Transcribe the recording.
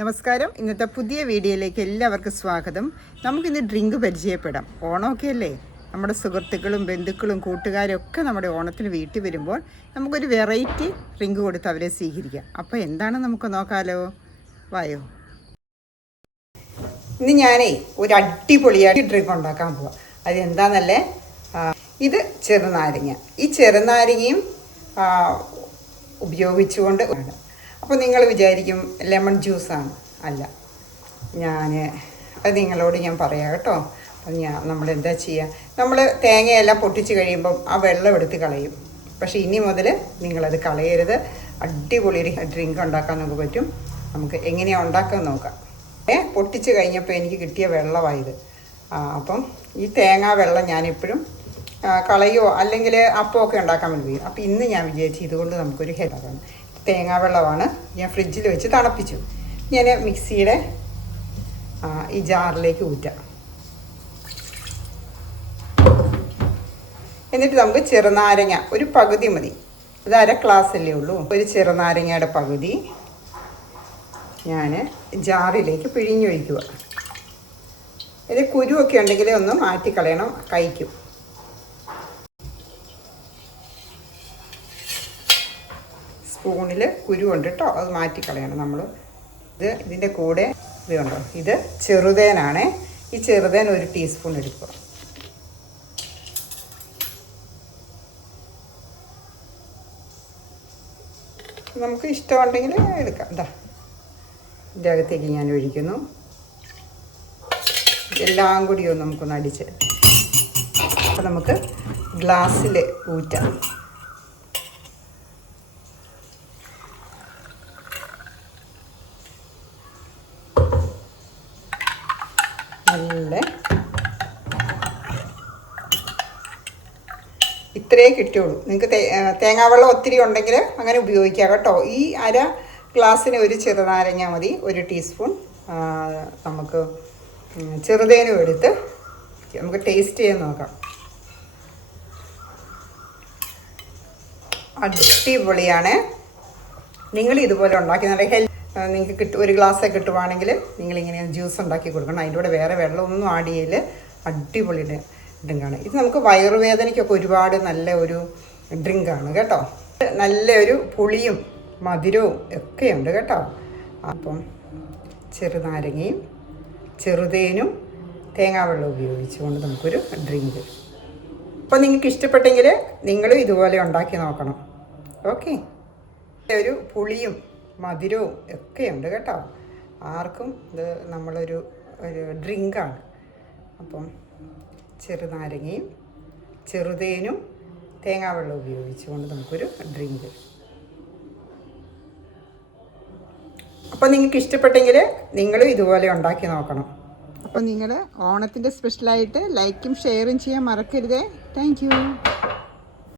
നമസ്കാരം. ഇന്നത്തെ പുതിയ വീഡിയോയിലേക്ക് എല്ലാവർക്കും സ്വാഗതം. നമുക്കിന്ന് ഡ്രിങ്ക് പരിചയപ്പെടാം. ഓണമൊക്കെ അല്ലേ, നമ്മുടെ സുഹൃത്തുക്കളും ബന്ധുക്കളും കൂട്ടുകാരും ഒക്കെ നമ്മുടെ ഓണത്തിന് വീട്ടിൽ വരുമ്പോൾ നമുക്കൊരു വെറൈറ്റി ഡ്രിങ്ക് കൊടുത്ത് അവരെ സ്വീകരിക്കാം. അപ്പോൾ എന്താണ് നമുക്ക് നോക്കാമല്ലോ, വായോ. ഇന്ന് ഞാനേ ഒരു അടിപൊളിയായിട്ട് ഡ്രിങ്ക് ഉണ്ടാക്കാൻ പോവാം. അതെന്താണെന്നല്ലേ, ഇത് ചെറുനാരങ്ങ. ഈ ചെറുനാരങ്ങയും ഉപയോഗിച്ചുകൊണ്ട് ആണ്. അപ്പോൾ നിങ്ങൾ വിചാരിക്കും ലെമൺ ജ്യൂസാണ്. അല്ല, അത് നിങ്ങളോട് ഞാൻ പറയാം കേട്ടോ. അപ്പം നമ്മളെന്താ ചെയ്യുക, നമ്മൾ തേങ്ങയെല്ലാം പൊട്ടിച്ച് കഴിയുമ്പം ആ വെള്ളം എടുത്ത് കളയും. പക്ഷേ ഇനി മുതൽ നിങ്ങളത് കളയരുത്. അടിപൊളി ഒരു ഡ്രിങ്ക് ഉണ്ടാക്കാൻ നമുക്ക് പറ്റും. നമുക്ക് എങ്ങനെയാണ് ഉണ്ടാക്കാൻ നോക്കാം. പൊട്ടിച്ച് കഴിഞ്ഞപ്പോൾ എനിക്ക് കിട്ടിയ വെള്ളമായത്. അപ്പം ഈ തേങ്ങാ വെള്ളം ഞാനെപ്പോഴും കളയോ അല്ലെങ്കിൽ അപ്പമൊക്കെ ഉണ്ടാക്കാൻ വേണ്ടി വരും. അപ്പോൾ ഇന്ന് ഞാൻ വിചാരിച്ചു ഇതുകൊണ്ട് നമുക്കൊരു ഹെൽപ്പാണ്. തേങ്ങാ വെള്ളമാണ് ഞാൻ ഫ്രിഡ്ജിൽ വെച്ച് തണുപ്പിച്ചു. ഞാൻ മിക്സിയുടെ ഈ ജാറിലേക്ക് ഊറ്റാം. എന്നിട്ട് നമുക്ക് ചെറുനാരങ്ങ ഒരു പകുതി മതി. ഇത് അര ഗ്ലാസ്സല്ലേ ഉള്ളൂ. ഒരു ചെറുനാരങ്ങയുടെ പകുതി ഞാൻ ജാറിലേക്ക് പിഴിഞ്ഞൊഴിക്കുക. ഇത് കുരുവൊക്കെ ഉണ്ടെങ്കിൽ ഒന്ന് മാറ്റിക്കളയണം, കഴിക്കും. സ്പൂണിൽ കുരുവുണ്ട് കേട്ടോ, അത് മാറ്റിക്കളയണം നമ്മൾ. ഇതിൻ്റെ കൂടെ ഇത് കണ്ടോ, ഇത് ചെറുതേനാണ്. ഈ ചെറുതേൻ ഒരു ടീസ്പൂൺ എടുക്കുക. നമുക്ക് ഇഷ്ടമുണ്ടെങ്കിൽ എടുക്കാം. ഇതാ ഇതിൻ്റെ അകത്തേക്ക് ഞാൻ ഒഴിക്കുന്നു. എല്ലാം കൂടി ഒന്ന് നമുക്കൊന്ന് അടിച്ച് അപ്പോൾ നമുക്ക് ഗ്ലാസ്സിൽ ഊറ്റാം. നല്ല ഇത്രയേ കിട്ടുള്ളൂ. നിങ്ങൾക്ക് തേങ്ങാവെള്ളം ഒത്തിരി ഉണ്ടെങ്കിൽ അങ്ങനെ ഉപയോഗിക്കാം കേട്ടോ. ഈ അര ഗ്ലാസ്സിന് ഒരു ചെറുനാരങ്ങ മതി. ഒരു ടീസ്പൂൺ നമുക്ക് ചെറുതേനും എടുത്ത് നമുക്ക് ടേസ്റ്റ് ചെയ്ത് നോക്കാം. അടിപൊളിയാണ്. നിങ്ങൾ ഇതുപോലെ ഉണ്ടാക്കി നല്ല നിങ്ങൾക്ക് ഒരു ഗ്ലാസ്സൊക്കെ കിട്ടുവാണെങ്കിൽ നിങ്ങളിങ്ങനെ ജ്യൂസ് ഉണ്ടാക്കി കൊടുക്കണം. അതിൻ്റെ കൂടെ വേറെ വെള്ളമൊന്നും ആഡ് ചെയ്യൽ. അടിപൊളി ഡ്രിങ്കാണ് ഇത്. നമുക്ക് വയറുവേദനയ്ക്കൊക്കെ ഒരുപാട് നല്ല ഒരു ഡ്രിങ്കാണ് കേട്ടോ. നല്ലൊരു പുളിയും മധുരവും ഒക്കെയുണ്ട് കേട്ടോ. അപ്പം ചെറുനാരങ്ങയും ചെറുതേനും തേങ്ങാവെള്ളം ഉപയോഗിച്ചുകൊണ്ട് നമുക്കൊരു ഡ്രിങ്ക്. അപ്പോൾ നിങ്ങൾക്ക് ഇഷ്ടപ്പെട്ടെങ്കിൽ നിങ്ങളും ഇതുപോലെ ഉണ്ടാക്കി നോക്കണം. ഓക്കെ. ഒരു പുളിയും മധുരവും ഒക്കെയുണ്ട് കേട്ടോ. ആർക്കും ഇത് നമ്മളൊരു ഡ്രിങ്കാണ്. അപ്പം ചെറുനാരങ്ങയും ചെറുതേനും തേങ്ങാവെള്ളം ഉപയോഗിച്ചുകൊണ്ട് നമുക്കൊരു ഡ്രിങ്ക്. അപ്പോൾ നിങ്ങൾക്ക് ഇഷ്ടപ്പെട്ടെങ്കിൽ നിങ്ങളും ഇതുപോലെ ഉണ്ടാക്കി നോക്കണം. അപ്പോൾ നിങ്ങൾ ഓണത്തിൻ്റെ സ്പെഷ്യലായിട്ട് ലൈക്കും ഷെയറും ചെയ്യാൻ മറക്കരുതേ. Thank you.